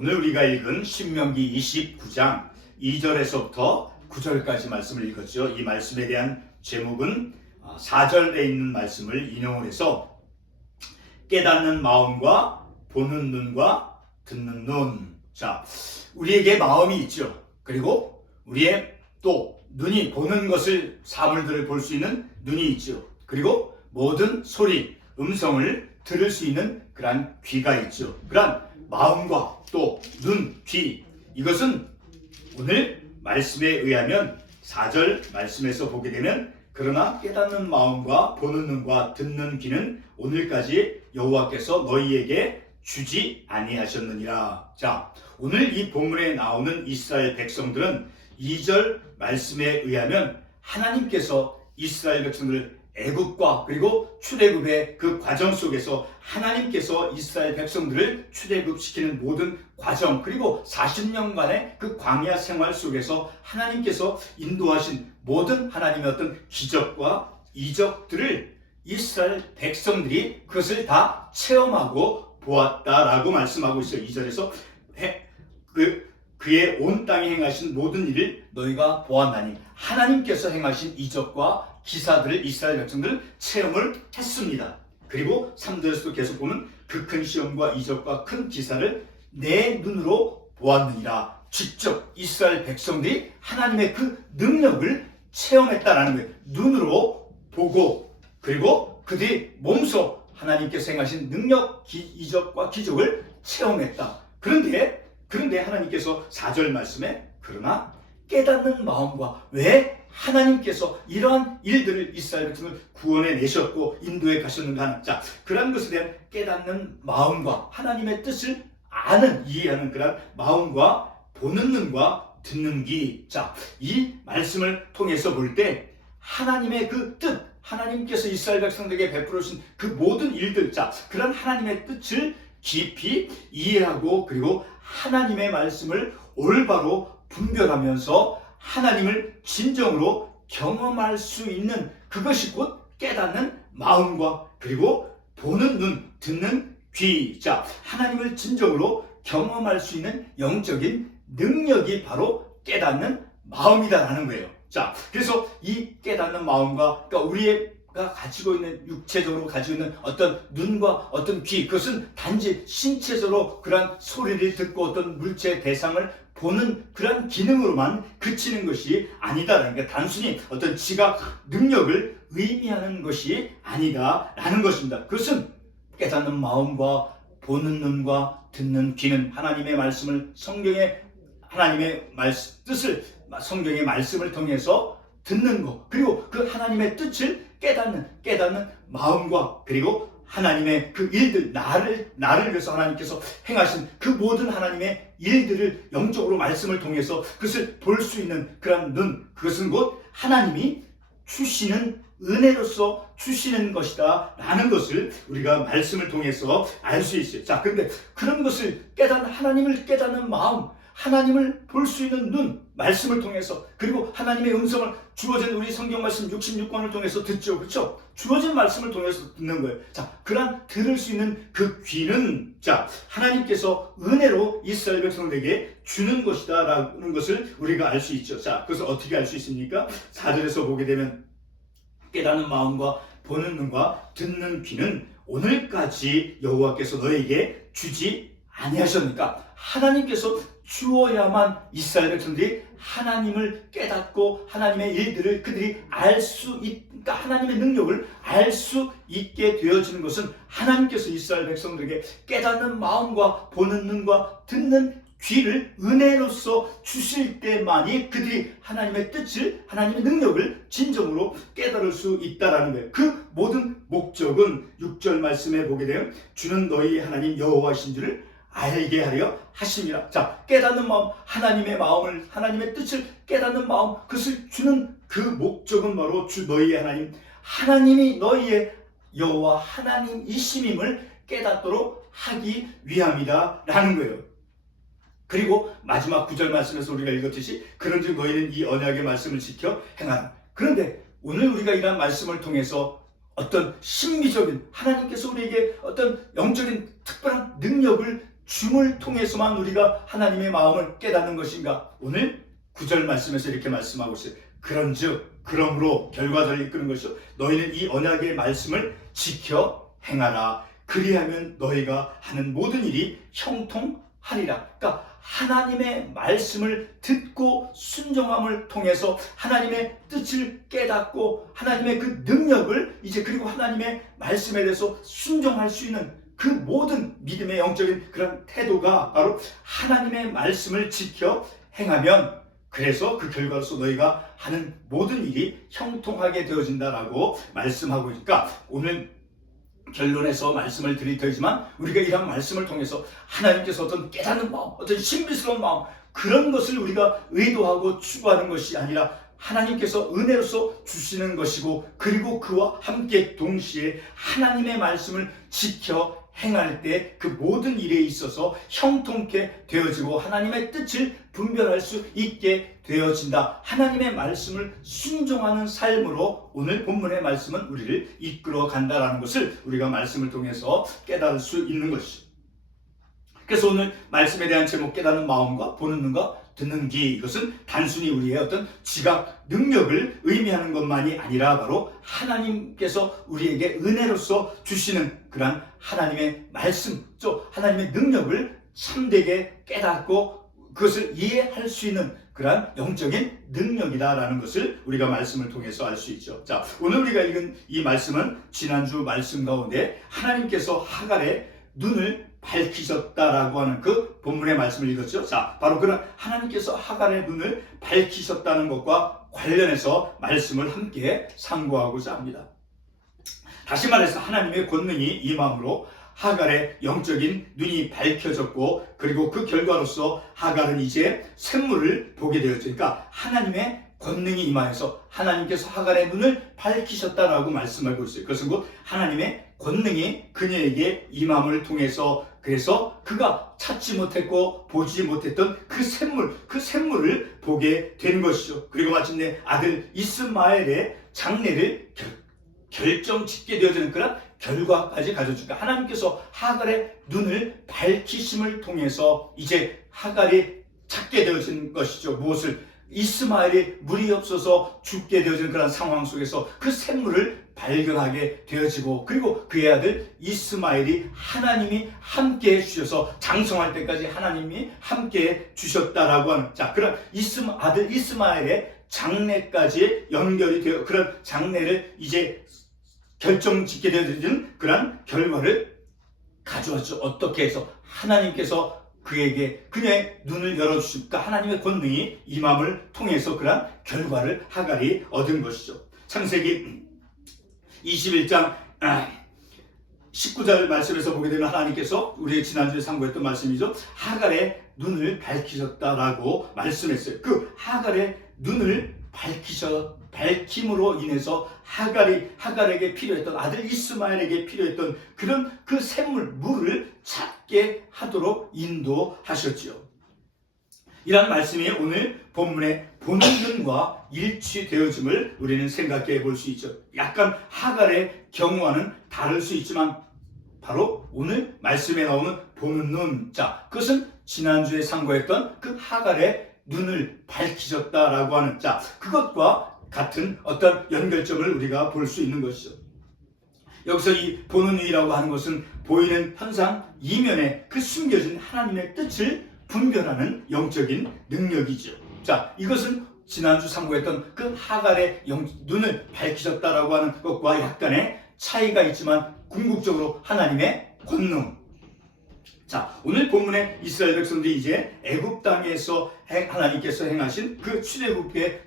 오늘 우리가 읽은 신명기 29장 2절에서부터 9절까지 말씀을 읽었죠. 이 말씀에 대한 제목은 4절에 있는 말씀을 인용을 해서 깨닫는 마음과 보는 눈과 듣는 눈. 자, 우리에게 마음이 있죠. 그리고 우리의 또 눈이 보는 것을, 사물들을 볼 수 있는 눈이 있죠. 그리고 모든 소리, 음성을 들을 수 있는 그러한 귀가 있죠. 그러한 마음과 또 눈, 귀, 이것은 오늘 말씀에 의하면 4절 말씀에서 보게 되면 그러나 깨닫는 마음과 보는 눈과 듣는 귀는 오늘까지 여호와께서 너희에게 주지 아니하셨느니라. 자, 오늘 이 본문에 나오는 이스라엘 백성들은 2절 말씀에 의하면 하나님께서 이스라엘 백성들을 애굽과 그리고 출애굽의 그 과정 속에서 하나님께서 이스라엘 백성들을 출애굽시키는 모든 과정, 그리고 40년간의 그 광야 생활 속에서 하나님께서 인도하신 모든 하나님의 어떤 기적과 이적들을 이스라엘 백성들이 그것을 다 체험하고 보았다라고 말씀하고 있어요. 2절에서 그의 온 땅에 행하신 모든 일을 너희가 보았나니, 하나님께서 행하신 이적과 기사들을 이스라엘 백성들 체험을 했습니다. 그리고 3절에서도 계속 보면 그 큰 시험과 이적과 큰 기사를 내 눈으로 보았느니라. 직접 이스라엘 백성들이 하나님의 그 능력을 체험했다라는 거예요. 눈으로 보고, 그리고 그들이 몸소 하나님께서 행하신 능력, 이적과 기적을 체험했다. 그런데 하나님께서 4절 말씀에 그러나 깨닫는 마음과, 왜 하나님께서 이러한 일들을 이스라엘 백성을 구원해 내셨고 인도해 가셨는가 하는, 자, 그런 것에 대한 깨닫는 마음과 하나님의 뜻을 아는, 이해하는 그런 마음과 보는 눈과 듣는 귀. 자, 이 말씀을 통해서 볼 때 하나님의 그 뜻, 하나님께서 이스라엘 백성들에게 베풀어 주신 그 모든 일들, 자, 그런 하나님의 뜻을 깊이 이해하고, 그리고 하나님의 말씀을 올바로 분별하면서 하나님을 진정으로 경험할 수 있는, 그것이 곧 깨닫는 마음과 그리고 보는 눈, 듣는 귀. 자, 하나님을 진정으로 경험할 수 있는 영적인 능력이 바로 깨닫는 마음이다라는 거예요. 자, 그래서 이 깨닫는 마음과, 그러니까 우리가 가지고 있는, 육체적으로 가지고 있는 어떤 눈과 어떤 귀, 그것은 단지 신체적으로 그러한 소리를 듣고 어떤 물체 대상을 보는 그런 기능으로만 그치는 것이 아니다라는 게, 단순히 어떤 지각 능력을 의미하는 것이 아니다라는 것입니다. 그것은 깨닫는 마음과 보는 눈과 듣는 귀는 하나님의 말씀을, 하나님의 뜻을 성경의 말씀을 통해서 듣는 것, 그리고 그 하나님의 뜻을 깨닫는 마음과, 그리고 하나님의 그 일들, 나를 위해서 하나님께서 행하신 그 모든 하나님의 일들을 영적으로 말씀을 통해서 그것을 볼 수 있는 그런 눈, 그것은 곧 하나님이 주시는 은혜로서 주시는 것이다 라는 것을 우리가 말씀을 통해서 알 수 있어요. 자, 그런데 그런 것을 하나님을 깨닫는 마음, 하나님을 볼 수 있는 눈, 말씀을 통해서, 그리고 하나님의 음성을 주어진 우리 성경 말씀 66권을 통해서 듣죠. 그렇죠? 주어진 말씀을 통해서 듣는 거예요. 자, 그런 들을 수 있는 그 귀는, 자, 하나님께서 은혜로 이스라엘 백성들에게 주는 것이다 라는 것을 우리가 알 수 있죠. 자, 그것을 어떻게 알 수 있습니까? 4절에서 보게 되면 깨닫는 마음과 보는 눈과 듣는 귀는 오늘까지 여호와께서 너에게 주지 아니하셨으니까, 하나님께서 주어야만 이스라엘 백성들이 하나님을 깨닫고 하나님의 일들을 그들이 알 수 그러니까 하나님의 능력을 알 수 있게 되어지는 것은 하나님께서 이스라엘 백성들에게 깨닫는 마음과 보는 눈과 듣는 귀를 은혜로서 주실 때만이 그들이 하나님의 뜻을, 하나님의 능력을 진정으로 깨달을 수 있다라는 거예요. 그 모든 목적은 6절 말씀에 보게 되면 주는 너희 하나님 여호와신 줄을 알게 하려 하심이라. 자, 깨닫는 마음, 하나님의 마음을, 하나님의 뜻을 깨닫는 마음, 그것을 주는 그 목적은 바로 너희의 하나님, 하나님이 너희의 여호와 하나님이심임을 깨닫도록 하기 위함이다 라는 거예요. 그리고 마지막 9절 말씀에서 우리가 읽었듯이 그런즉 너희는 이 언약의 말씀을 지켜 행하라. 그런데 오늘 우리가 이러한 말씀을 통해서 어떤 신비적인, 하나님께서 우리에게 어떤 영적인 특별한 능력을 줌을 통해서만 우리가 하나님의 마음을 깨닫는 것인가? 오늘 9절 말씀에서 이렇게 말씀하고 있어요. 그런즉 그러므로 결과를 이끄는 것이요 너희는 이 언약의 말씀을 지켜 행하라. 그리하면 너희가 하는 모든 일이 형통하리라. 그러니까 하나님의 말씀을 듣고 순종함을 통해서 하나님의 뜻을 깨닫고 하나님의 그 능력을 이제 그리고 하나님의 말씀에 대해서 순종할 수 있는 그 모든 믿음의 영적인 그런 태도가 바로 하나님의 말씀을 지켜 행하면 그래서 그 결과로서 너희가 하는 모든 일이 형통하게 되어진다라고 말씀하고 있으니까 오늘 결론에서 말씀을 드릴 테지만 우리가 이런 말씀을 통해서 하나님께서 어떤 깨닫는 마음, 어떤 신비스러운 마음 그런 것을 우리가 의도하고 추구하는 것이 아니라 하나님께서 은혜로서 주시는 것이고 그리고 그와 함께 동시에 하나님의 말씀을 지켜 행할 때 그 모든 일에 있어서 형통케 되어지고 하나님의 뜻을 분별할 수 있게 되어진다. 하나님의 말씀을 순종하는 삶으로 오늘 본문의 말씀은 우리를 이끌어 간다라는 것을 우리가 말씀을 통해서 깨달을 수 있는 것이죠. 그래서 오늘 말씀에 대한 제목 깨닫는 마음과 보는 눈과 듣는 귀 이것은 단순히 우리의 어떤 지각 능력을 의미하는 것만이 아니라 바로 하나님께서 우리에게 은혜로서 주시는 그런 하나님의 말씀, 또 하나님의 능력을 참되게 깨닫고 그것을 이해할 수 있는 그런 영적인 능력이다라는 것을 우리가 말씀을 통해서 알 수 있죠. 자, 오늘 우리가 읽은 이 말씀은 지난주 말씀 가운데 하나님께서 하갈의 눈을 밝히셨다라고 하는 그 본문의 말씀을 읽었죠. 자, 바로 그런 하나님께서 하갈의 눈을 밝히셨다는 것과 관련해서 말씀을 함께 상고하고자 합니다. 다시 말해서 하나님의 권능이 임함으로 하갈의 영적인 눈이 밝혀졌고 그리고 그 결과로서 하갈은 이제 샘물을 보게 되었죠. 그러니까 하나님의 권능이 임하여서 하나님께서 하갈의 눈을 밝히셨다라고 말씀하고 있어요. 그것은 곧 하나님의 권능이 그녀에게 임함을 통해서 그래서 그가 찾지 못했고 보지 못했던 그 샘물을 보게 된 것이죠. 그리고 마침내 아들 이스마엘의 장래를 결정짓게 되어지는 그런 결과까지 가져주니까 하나님께서 하갈의 눈을 밝히심을 통해서 이제 하갈이 찾게 되어진 것이죠. 무엇을? 이스마엘이 물이 없어서 죽게 되어지는 그런 상황 속에서 그 샘물을 발견하게 되어지고 그리고 그의 아들 이스마엘이 하나님이 함께 해주셔서 장성할 때까지 하나님이 함께 주셨다라고 하는 자 그런 아들 이스마엘의 장래까지 연결이 되어 그런 장래를 이제 결정짓게 되어지는 그런 결과를 가져왔죠. 어떻게 해서 하나님께서 그에게 그녀의 눈을 열어주실까 하나님의 권능이 임함을 통해서 그런 결과를 하갈이 얻은 것이죠. 창세기 21장 19절 말씀에서 보게 되면 하나님께서 우리 지난주에 상고했던 말씀이죠. 하갈의 눈을 밝히셨다라고 말씀했어요. 그 하갈의 눈을 밝힘으로 인해서 하갈에게 필요했던 아들 이스마엘에게 필요했던 그런 그 샘물 물을 찾게 하도록 인도하셨지요. 이런 말씀이 오늘 본문의 보는 눈과 일치되어짐을 우리는 생각해 볼 수 있죠. 약간 하갈의 경우와는 다를 수 있지만 바로 오늘 말씀에 나오는 보는 눈, 자 그것은 지난주에 상고했던 그 하갈의 눈을 밝히셨다라고 하는 자 그것과 같은 어떤 연결점을 우리가 볼 수 있는 것이죠. 여기서 이 보는 눈이라고 하는 것은 보이는 현상 이면에 그 숨겨진 하나님의 뜻을 분별하는 영적인 능력이죠. 자 이것은 지난주 상고했던 그 하갈의 눈을 밝히셨다라고 하는 것과 약간의 차이가 있지만 궁극적으로 하나님의 권능. 자, 오늘 본문의 이스라엘 백성들이 이제 애굽 땅에서 하나님께서 행하신 그 출애굽의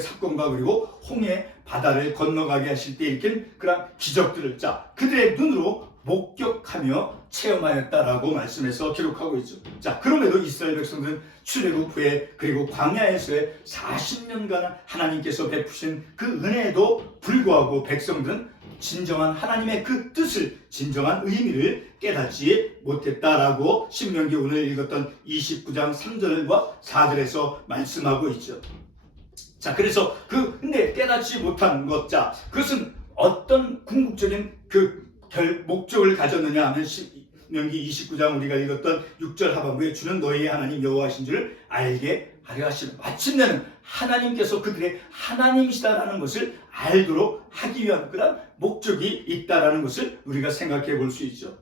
사건과 그리고 홍해 바다를 건너가게 하실 때 일으킨 그런 기적들을 자 그들의 눈으로 목격하며 체험하였다라고 말씀해서 기록하고 있죠. 자, 그럼에도 이스라엘 백성들은 출애굽 후에 그리고 광야에서의 40년간 하나님께서 베푸신 그 은혜에도 불구하고 백성들은 진정한 하나님의 그 뜻을 진정한 의미를 깨닫지 못했다라고 신명기 오늘 읽었던 29장 3절과 4절에서 말씀하고 있죠. 자, 그래서 근데 깨닫지 못한 것, 자, 그것은 어떤 궁극적인 그 목적을 가졌느냐 하면 신명기 29장 우리가 읽었던 6절 하반부에 주는 너희의 하나님 여호와이신 줄 알게 하려 하시며, 마침내는 하나님께서 그들의 하나님이시다라는 것을 알도록 하기 위한 그런 목적이 있다라는 것을 우리가 생각해 볼 수 있죠.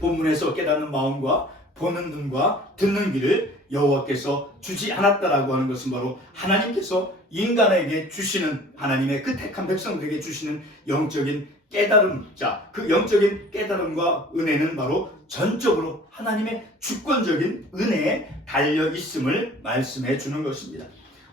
본문에서 깨닫는 마음과 보는 눈과 듣는 귀를 여호와께서 주지 않았다라고 하는 것은 바로 하나님께서 인간에게 주시는, 하나님의 그 택한 백성들에게 주시는 영적인 깨달음, 그 영적인 깨달음과 은혜는 바로 전적으로 하나님의 주권적인 은혜에 달려 있음을 말씀해 주는 것입니다.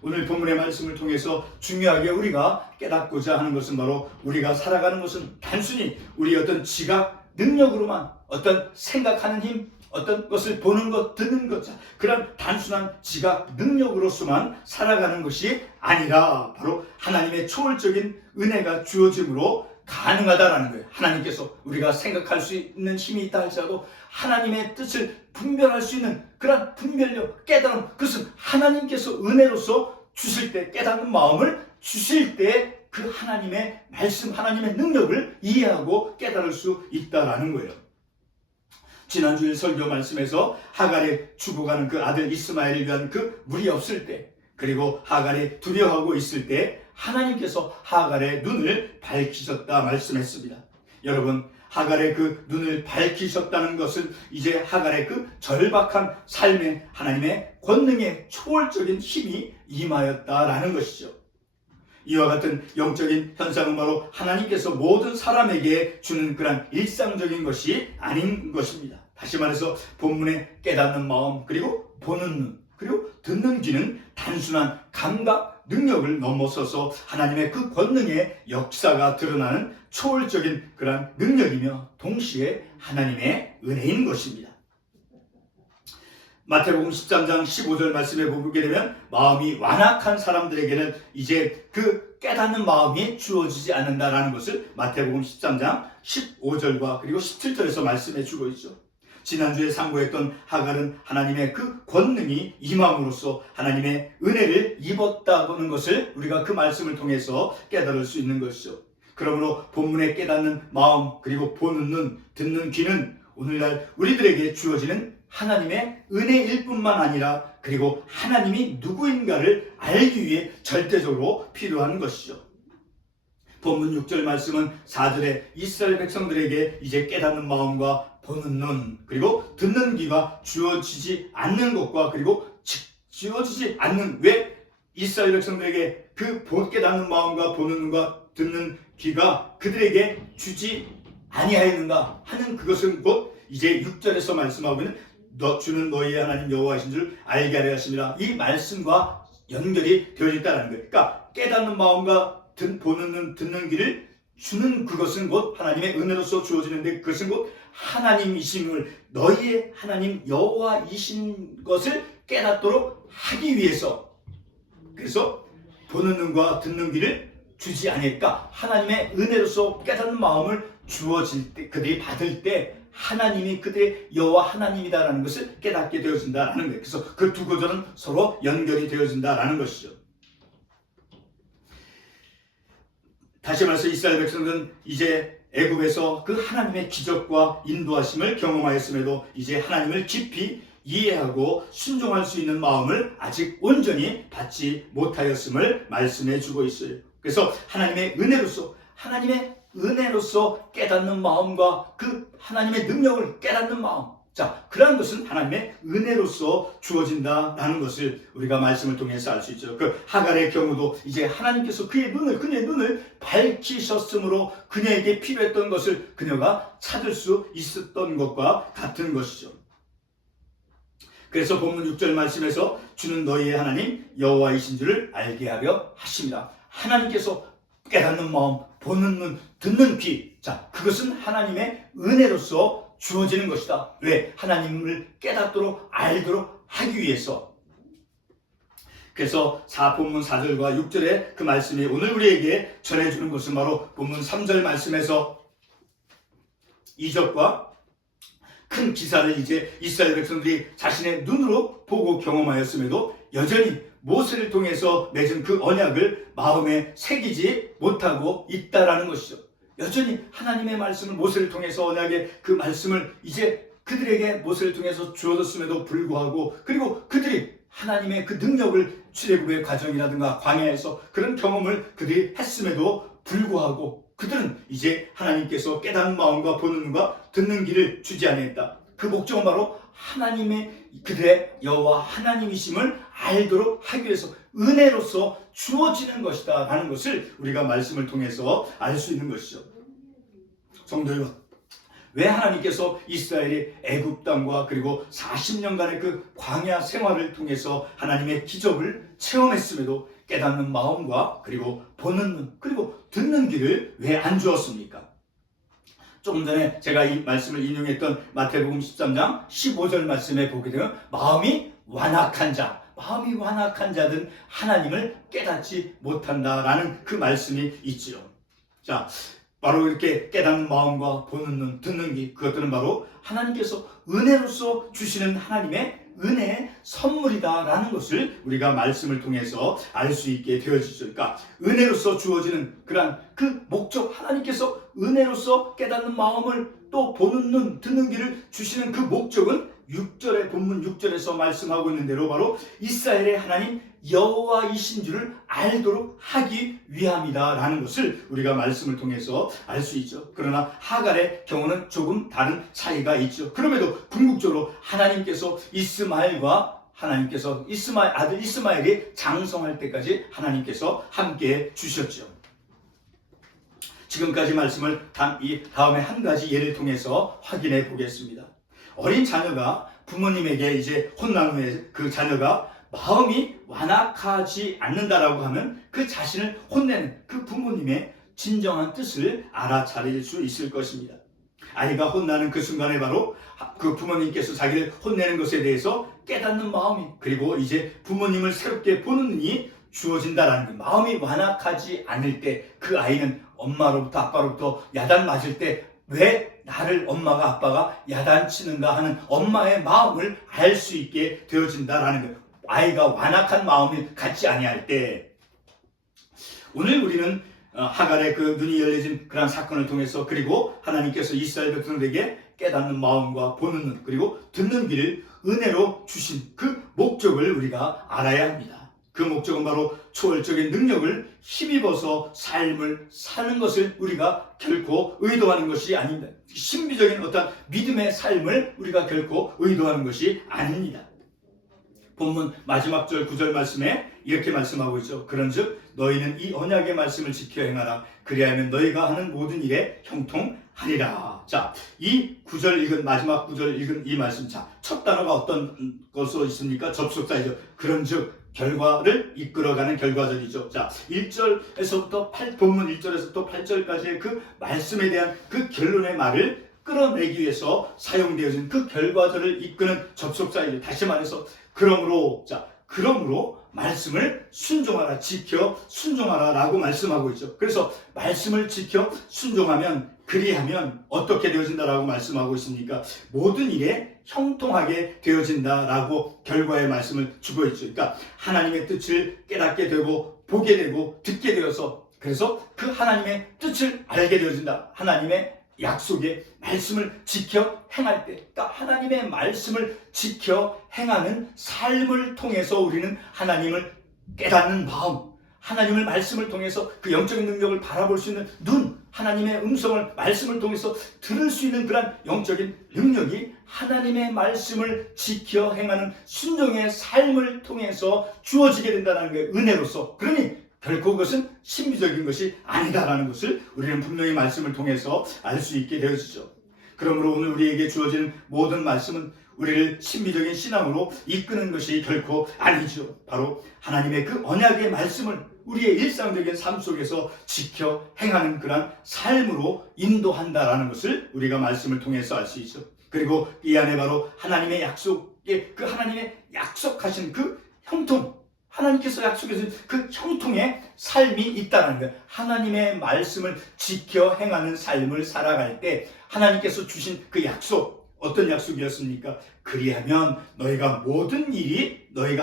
오늘 본문의 말씀을 통해서 중요하게 우리가 깨닫고자 하는 것은 바로 우리가 살아가는 것은 단순히 우리 어떤 지각 능력으로만, 어떤 생각하는 힘, 어떤 것을 보는 것, 듣는 것, 그런 단순한 지각 능력으로서만 살아가는 것이 아니라 바로 하나님의 초월적인 은혜가 주어짐으로 가능하다라는 거예요. 하나님께서 우리가 생각할 수 있는 힘이 있다 할지라도 하나님의 뜻을 분별할 수 있는 그런 분별력, 깨달음, 그것은 하나님께서 은혜로서 주실 때, 깨닫는 마음을 주실 때 그 하나님의 말씀, 하나님의 능력을 이해하고 깨달을 수 있다라는 거예요. 지난주일 설교 말씀에서 하갈이 죽어가는 그 아들 이스마엘을 위한 그 물이 없을 때, 그리고 하갈이 두려워하고 있을 때 하나님께서 하갈의 눈을 밝히셨다 말씀했습니다. 여러분, 하갈의 그 눈을 밝히셨다는 것은 이제 하갈의 그 절박한 삶에 하나님의 권능의 초월적인 힘이 임하였다라는 것이죠. 이와 같은 영적인 현상은 바로 하나님께서 모든 사람에게 주는 그런 일상적인 것이 아닌 것입니다. 다시 말해서 본문의 깨닫는 마음, 그리고 보는 눈, 그리고 듣는 귀는 단순한 감각, 능력을 넘어서서 하나님의 그 권능의 역사가 드러나는 초월적인 그런 능력이며 동시에 하나님의 은혜인 것입니다. 마태복음 13장 15절 말씀에 보게 되면 마음이 완악한 사람들에게는 이제 그 깨닫는 마음이 주어지지 않는다라는 것을 마태복음 13장 15절과 그리고 17절에서 말씀해 주고 있죠. 지난주에 상고했던 하갈은 하나님의 그 권능이 임함으로써 하나님의 은혜를 입었다는 것을 우리가 그 말씀을 통해서 깨달을 수 있는 것이죠. 그러므로 본문에 깨닫는 마음, 그리고 보는 눈, 듣는 귀는 오늘날 우리들에게 주어지는 하나님의 은혜일 뿐만 아니라 그리고 하나님이 누구인가를 알기 위해 절대적으로 필요한 것이죠. 본문 6절 말씀은 4절에 이스라엘 백성들에게 이제 깨닫는 마음과 보는 눈, 그리고 듣는 귀가 주어지지 않는 것과 그리고 주어지지 않는, 왜 이스라엘 백성들에게 그 깨닫는 마음과 보는 눈과 듣는 귀가 그들에게 주지 아니하였는가 하는 그것은 곧 이제 6절에서 말씀하고 있는 주는 너희의 하나님 여호와이신 줄 알게 하려 하심이라, 이 말씀과 연결이 되어 있다는 거예요. 그러니까 깨닫는 마음과 보는 눈, 듣는 귀를 주는 그것은 곧 하나님의 은혜로서 주어지는데, 그것은 곧 하나님이심을, 너희의 하나님 여호와이신 것을 깨닫도록 하기 위해서, 그래서 보는 눈과 듣는 귀를 주지 않을까, 하나님의 은혜로서 깨닫는 마음을 주어질 때, 그들이 받을 때 하나님이 그들의 여호와 하나님이다라는 것을 깨닫게 되어진다라는 거예요. 그래서 그 두 구절은 서로 연결이 되어진다라는 것이죠. 다시 말해서 이스라엘 백성들은 이제 애굽에서 그 하나님의 기적과 인도하심을 경험하였음에도 이제 하나님을 깊이 이해하고 순종할 수 있는 마음을 아직 온전히 받지 못하였음을 말씀해 주고 있어요. 그래서 하나님의 은혜로서 깨닫는 마음과 그 하나님의 능력을 깨닫는 마음, 그러한 것은 하나님의 은혜로서 주어진다라는 것을 우리가 말씀을 통해서 알 수 있죠. 그 하갈의 경우도 이제 하나님께서 그의 눈을 밝히셨으므로 그녀에게 필요했던 것을 그녀가 찾을 수 있었던 것과 같은 것이죠. 그래서 본문 6절 말씀에서 주는 너희의 하나님 여호와이신 줄을 알게 하려 하십니다. 하나님께서 깨닫는 마음, 보는 눈, 듣는 귀, 그것은 하나님의 은혜로서 주어지는 것이다. 왜? 하나님을 깨닫도록 알도록 하기 위해서. 그래서 본문 4절과 6절의 그 말씀이 오늘 우리에게 전해주는 것은 바로 본문 3절 말씀에서 이적과 큰 기사를 이제 이스라엘 백성들이 자신의 눈으로 보고 경험하였음에도 여전히 모세를 통해서 맺은 그 언약을 마음에 새기지 못하고 있다라는 것이죠. 여전히 하나님의 말씀을 모세를 통해서 언약의 그 말씀을 이제 그들에게 모세를 통해서 주어졌음에도 불구하고, 그리고 그들이 하나님의 그 능력을 출애굽의 과정이라든가 광야에서 그런 경험을 그들이 했음에도 불구하고 그들은 이제 하나님께서 깨닫는 마음과 보는 눈과 듣는 귀를 주지 아니했다. 그 목적은 바로 하나님의 그들의 여호와 하나님이심을 알도록 하기 위해서 은혜로서 주어지는 것이다 라는 것을 우리가 말씀을 통해서 알 수 있는 것이죠. 성도 여러분, 왜 하나님께서 이스라엘이 애굽 땅과 그리고 40년간의 그 광야 생활을 통해서 하나님의 기적을 체험했음에도 깨닫는 마음과 그리고 보는 눈 그리고 듣는 귀를 왜 안 주었습니까? 조금 전에 제가 이 말씀을 인용했던 마태복음 13장 15절 말씀에 보게 되면 마음이 완악한 자든 하나님을 깨닫지 못한다라는 그 말씀이 있지요. 자, 바로 이렇게 깨닫는 마음과 보는 눈, 듣는 귀, 그것들은 바로 하나님께서 은혜로서 주시는 하나님의 은혜의 선물이다라는 것을 우리가 말씀을 통해서 알 수 있게 되어지죠. 그러니까 은혜로서 주어지는 그러한 그 목적, 하나님께서 은혜로서 깨닫는 마음을 또 보는 눈, 듣는 귀를 주시는 그 목적은 6절의 본문 6절에서 말씀하고 있는 대로 바로 이스라엘의 하나님 여호와이신 줄을 알도록 하기 위함이다라는 것을 우리가 말씀을 통해서 알 수 있죠. 그러나 하갈의 경우는 조금 다른 차이가 있죠. 그럼에도 궁극적으로 하나님께서 아들 이스마엘이 장성할 때까지 하나님께서 함께 주셨죠. 지금까지 말씀을 이 다음에 한 가지 예를 통해서 확인해 보겠습니다. 어린 자녀가 부모님에게 이제 혼난 후에 그 자녀가 마음이 완악하지 않는다라고 하면 그 자신을 혼내는 그 부모님의 진정한 뜻을 알아차릴 수 있을 것입니다. 아이가 혼나는 그 순간에 바로 그 부모님께서 자기를 혼내는 것에 대해서 깨닫는 마음이, 그리고 이제 부모님을 새롭게 보는 눈이 주어진다라는 것. 마음이 완악하지 않을 때 그 아이는 엄마로부터 아빠로부터 야단 맞을 때 왜 나를 엄마가 아빠가 야단치는가 하는 엄마의 마음을 알 수 있게 되어진다라는 것. 아이가 완악한 마음을 갖지 아니할 때, 오늘 우리는 하갈의 그 눈이 열려진 그런 사건을 통해서, 그리고 하나님께서 이스라엘 백성들에게 깨닫는 마음과 보는 눈 그리고 듣는 귀를 은혜로 주신 그 목적을 우리가 알아야 합니다. 그 목적은 바로 초월적인 능력을 힘입어서 삶을 사는 것을 우리가 결코 의도하는 것이 아닙니다. 신비적인 어떤 믿음의 삶을 우리가 결코 의도하는 것이 아닙니다. 본문 마지막 절 9절 말씀에 이렇게 말씀하고 있죠. 그런즉 너희는 이 언약의 말씀을 지켜 행하라. 그리하면 너희가 하는 모든 일에 형통하리라. 자, 이 마지막 9절 읽은 이 말씀, 자, 첫 단어가 어떤 것으로 있습니까? 접속사이죠. 그런즉 결과를 이끌어가는 결과절이죠. 자, 1절에서부터 본문 1절에서부터 8절까지의 그 말씀에 대한 그 결론의 말을 끌어내기 위해서 사용되어진 그 결과절을 이끄는 접속사이죠. 다시 말해서 그러므로 말씀을 순종하라, 지켜 순종하라 라고 말씀하고 있죠. 그래서 말씀을 지켜 순종하면, 그리하면 어떻게 되어진다라고 말씀하고 있습니까? 모든 일에 형통하게 되어진다라고 결과의 말씀을 주고 있죠. 그러니까 하나님의 뜻을 깨닫게 되고 보게 되고 듣게 되어서, 그래서 그 하나님의 뜻을 알게 되어진다. 하나님의 약속의 말씀을 지켜 행할 때, 그러니까 하나님의 말씀을 지켜 행하는 삶을 통해서 우리는 하나님을 깨닫는 마음, 하나님의 말씀을 통해서 그 영적인 능력을 바라볼 수 있는 눈, 하나님의 음성을 말씀을 통해서 들을 수 있는 그런 영적인 능력이 하나님의 말씀을 지켜 행하는 순종의 삶을 통해서 주어지게 된다는 게 은혜로서, 그러니 결코 그것은 신비적인 것이 아니다라는 것을 우리는 분명히 말씀을 통해서 알 수 있게 되어지죠. 그러므로 오늘 우리에게 주어지는 모든 말씀은 우리를 신비적인 신앙으로 이끄는 것이 결코 아니죠. 바로 하나님의 그 언약의 말씀을 우리의 일상적인 삶 속에서 지켜 행하는 그런 삶으로 인도한다라는 것을 우리가 말씀을 통해서 알 수 있죠. 그리고 이 안에 바로 하나님의 약속에, 그 하나님의 약속하신 그 형통, 하나님께서 약속해준 그 형통의 삶이 있다는 거예요. 하나님의 말씀을 지켜 행하는 삶을 살아갈 때 하나님께서 주신 그 약속, 어떤 약속이었습니까? 그리하면 너희가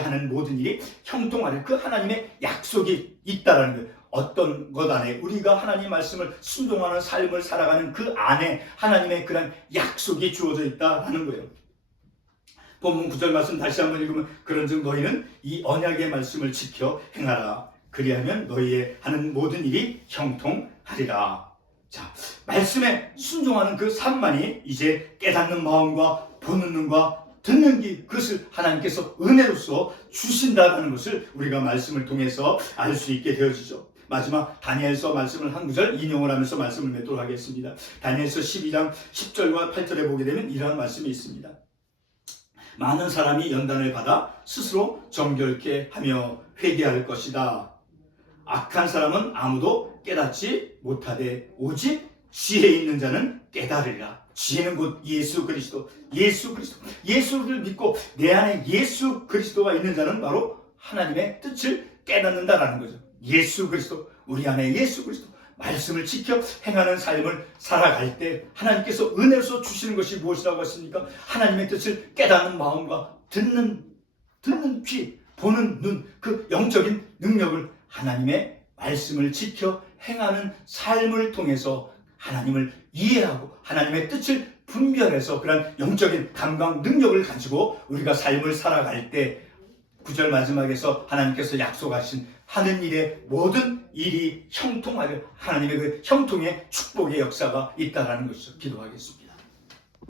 하는 모든 일이 형통하는 그 하나님의 약속이 있다는 거예요. 어떤 것 안에 우리가 하나님 말씀을 순종하는 삶을 살아가는 그 안에 하나님의 그런 약속이 주어져 있다라는 거예요. 본문 9절 말씀 다시 한번 읽으면 그런즉 너희는 이 언약의 말씀을 지켜 행하라. 그리하면 너희의 하는 모든 일이 형통하리라. 자, 말씀에 순종하는 그 삶만이 이제 깨닫는 마음과 보는 눈과 듣는 귀, 그것을 하나님께서 은혜로서 주신다는 것을 우리가 말씀을 통해서 알 수 있게 되어지죠. 마지막 다니엘서 말씀을 한 구절 인용을 하면서 말씀을 맺도록 하겠습니다. 다니엘서 12장 10절과 8절에 보게 되면 이러한 말씀이 있습니다. 많은 사람이 연단을 받아 스스로 정결케 하며 회개할 것이다. 악한 사람은 아무도 깨닫지 못하되 오직 지혜 있는 자는 깨달으리라. 지혜는 곧 예수 그리스도. 예수를 믿고 내 안에 예수 그리스도가 있는 자는 바로 하나님의 뜻을 깨닫는다라는 거죠. 예수 그리스도, 우리 안에 예수 그리스도 말씀을 지켜 행하는 삶을 살아갈 때 하나님께서 은혜로서 주시는 것이 무엇이라고 했습니까? 하나님의 뜻을 깨닫는 마음과 듣는 귀, 보는 눈, 그 영적인 능력을 하나님의 말씀을 지켜 행하는 삶을 통해서 하나님을 이해하고 하나님의 뜻을 분별해서 그런 영적인 감각 능력을 가지고 우리가 삶을 살아갈 때 9절 마지막에서 하나님께서 약속하신 하는 일의 모든 일이 형통하려 하나님의 그 형통의 축복의 역사가 있다라는 것이죠. 기도하겠습니다.